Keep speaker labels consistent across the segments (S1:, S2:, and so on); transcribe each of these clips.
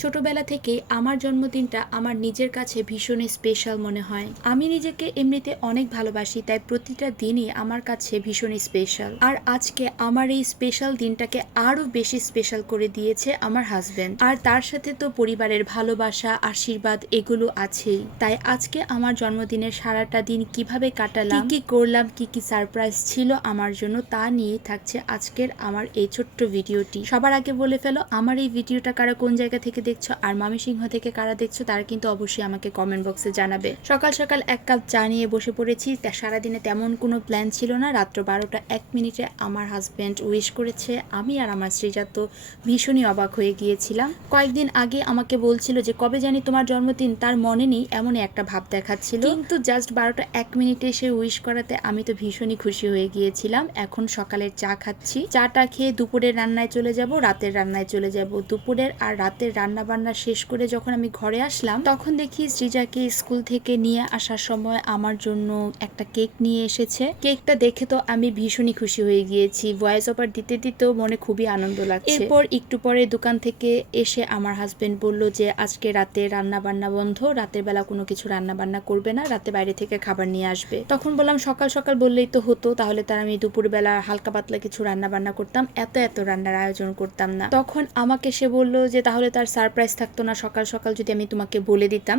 S1: ছোটবেলা থেকে আমার জন্মদিনটা আমার নিজের কাছে ভীষণই স্পেশাল মনে হয়। আমি নিজেকে এমনিতে অনেক ভালোবাসি, তাই প্রতিটা দিনই আমার কাছে ভীষণই স্পেশাল আর আজকে আমার এই স্পেশাল দিনটাকে আরও বেশি স্পেশাল করে দিয়েছে আমার হাজবেন্ড আর তার সাথে তো পরিবারের ভালোবাসা, আশীর্বাদ এগুলো আছেই। তাই আজকে আমার জন্মদিনের সারাটা দিন কীভাবে কাটালাম, কি করলাম, কি কি সারপ্রাইজ ছিল আমার জন্য তা নিয়ে থাকছে আজকের আমার এই ছোট্ট ভিডিওটি। সবার আগে বলে ফেলো, আমার এই ভিডিওটা কারা কোন জায়গা থেকে দেখছ? আর সিংহ থেকে কারা দেখছ, তারা কিন্তু অবশ্যই আমাকে কমেন্ট বক্সে জানাবে। সকাল সকাল এক কাপ চা নিয়ে বসে পড়েছি। সারাদিনে তেমন কোনো প্ল্যান ছিল না। রাত্র বারোটা এক মিনিটে আমার হাজব্যান্ড উইশ করেছে। আমি আর আমার শ্রীজাত তো ভীষণই অবাক হয়ে গিয়েছিলাম। কয়েকদিন আগে আমাকে বলছিল যে, কবে জানি তোমার জন্মদিন? তার মনে নেই, এমনই একটা ভাব দেখাচ্ছিল। কিন্তু জাস্ট বারোটা এক মিনিটে সে উইশ করাতে আমি তো ভীষণই খুশি হয়ে গিয়েছিলাম। এখন সকালের চা খাচ্ছি। চাটা খেয়ে দুপুরের রান্নায় চলে যাব, রাতের রান্নায় চলে যাব দুপুরের। আর রাতের রান্না বান্না শেষ করে যখন আমি ঘরে আসলাম, তখন দেখি শ্রীজাকে স্কুল থেকে নিয়ে আসার সময় আমার জন্য একটা কেক নিয়ে এসেছে। কেকটা দেখে তো আমি ভীষণই খুশি হয়ে গিয়েছি। ভয়েস ওভার দিতে দিতেও মনে খুবই আনন্দ লাগছে। এরপর একটু পরে দোকান থেকে এসে আমার হাজবেন্ড বলল যে, আজকে রাতে রান্না বান্না বন্ধ, রাতের বেলা কোনো কিছু রান্না বান্না করবে না, রাতে বাইরে থেকে খাবার নিয়ে আসবে। তখন বললাম, সকাল সকাল বললেই তো হতো, তাহলে তার আমি দুপুরবেলা হালকা পাতলা কিছু রান্না বান্না করতাম, এত এত রান্নার আয়োজন করতাম না। তখন আমাকে সে বলল যে, তাহলে তার সারপ্রাইজ থাকতো না। সকাল সকাল যদি আমি তোমাকে বলে দিতাম।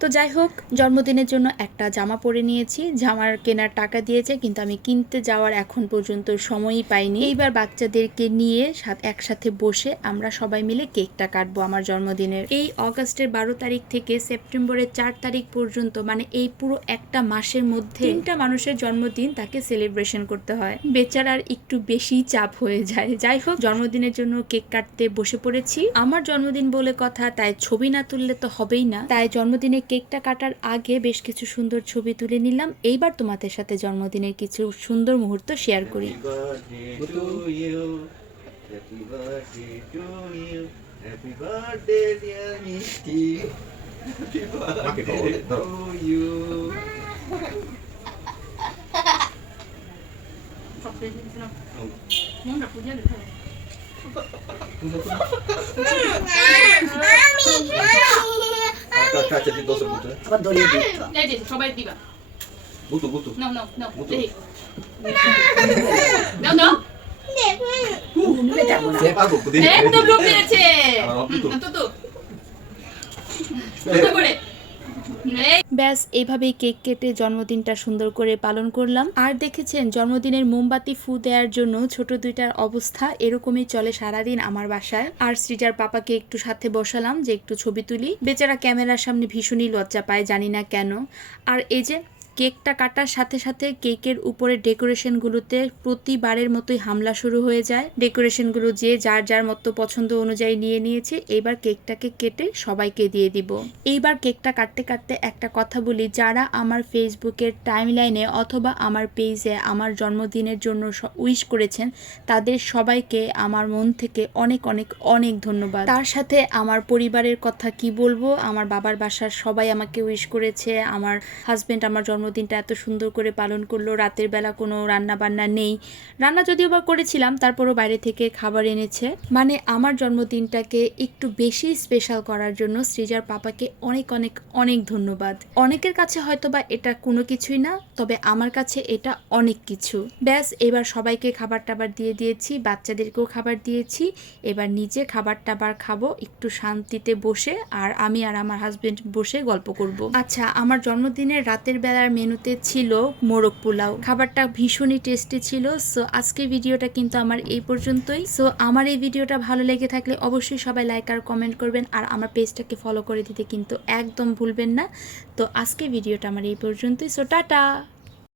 S1: তো যাই হোক, জন্মদিনের জন্য একটা জামা পরে নিয়েছি। জামার কেনার টাকা দিয়েছে, কিন্তু আমি কিনতে যাওয়ার এখন পর্যন্ত সময়ই পাইনি। এইবার বাচ্চাদেরকে নিয়ে একসাথে বসে আমরা সবাই মিলে কেকটা কাটবো আমার জন্মদিনের। এই অগাস্টের বারো তারিখ থেকে সেপ্টেম্বরের চার তারিখ পর্যন্ত মানে এই পুরো একটা মাসের মধ্যে তিনটা মানুষের জন্মদিন তাকে সেলিব্রেশন করতে হয়। বেচারার একটু বেশি চাপ হয়ে যায়। যাই হোক, জন্মদিনের জন্য কেক কাটতে বসে পড়েছি। আমার জন্মদিন বলে কথা তাই ছবি না তুললে তো হবেই না তাই জন্মদিনে কেকটা কাটার আগে বেশ কিছু সুন্দর ছবি তুলে নিলাম এইবার তোমাদের সাথে জন্মদিনের কিছু সুন্দর মুহূর্ত শেয়ার করি
S2: Happy birthday. Happy birthday to you. Happy birthday, dear Misty. Happy birthday to you. Eh.
S3: সবাই দিবা
S2: butto.
S3: নাও নাও করে
S1: ব্যাস এইভাবেই কেক কেটে জন্মদিনটা সুন্দর করে পালন করলাম। আর দেখেছেন, জন্মদিনের মোমবাতি ফু দেওয়ার জন্য ছোট দুইটার অবস্থা এরকমই চলে সারাদিন আমার বাসায়। আর সৃজার পাপাকে একটু সাথে বসালাম যে একটু ছবি তুলি। বেচারা ক্যামেরার সামনে ভীষণই লজ্জা পায়, জানি না কেন। আর এই যে কেকটা কাটার সাথে সাথে কেকের উপরে ডেকোরেশনগুলোতে প্রতিবারের মতোই হামলা শুরু হয়ে যায়। ডেকোরেশনগুলো যে যার যার মতো পছন্দ অনুযায়ী নিয়ে নিয়েছে এইবার কেকটাকে কেটে সবাইকে দিয়ে দিব। এইবার কেকটা কাটতে কাটতে একটা কথা বলি, যারা আমার ফেসবুকের টাইমলাইনে অথবা আমার পেজে আমার জন্মদিনের জন্য উইশ করেছেন, তাদের সবাইকে আমার মন থেকে অনেক অনেক অনেক ধন্যবাদ। তার সাথে আমার পরিবারের কথা কি বলব? আমার বাবার বাসার সবাই আমাকে উইশ করেছে, আমার হাজব্যান্ড আমার জন্মদিনটা এত সুন্দর করে পালন করল, রাতের বেলা কোনো রান্না বান্না নেই। রান্না যদিও বা করেছিলাম, তারপরও বাইরে থেকে খাবার এনেছে। মানে আমার জন্মদিনটাকে একটু বেশি স্পেশাল করার জন্য সৃজার পাপাকে অনেক অনেক অনেক ধন্যবাদ। অনেকের কাছে হয়তো বা এটা কোনো কিছুই না, তবে আমার কাছে এটা অনেক কিছু। ব্যাস, এবার সবাইকে খাবার টাবার দিয়ে দিয়েছি, বাচ্চাদেরকেও খাবার দিয়েছি। এবার নিজে খাবার টাবার খাব, একটু শান্তিতে বসে, আর আমি আর আমার হাজবেন্ড বসে গল্প করব। আচ্ছা আমার জন্মদিনের রাতের বেলার মেনুতে ছিল মোরগ পোলাও। খাবারটা ভীষণই টেস্টি ছিল সো আজকে ভিডিওটা কিন্তু আমার এই পর্যন্তই। সো আমার এই ভিডিওটা ভালো লেগে থাকলে অবশ্যই সবাই লাইক আর কমেন্ট করবেন, আর আমার পেজটাকে ফলো করে দিতে কিন্তু একদম ভুলবেন না। তো আজকে ভিডিওটা আমার এই পর্যন্তই। So tata!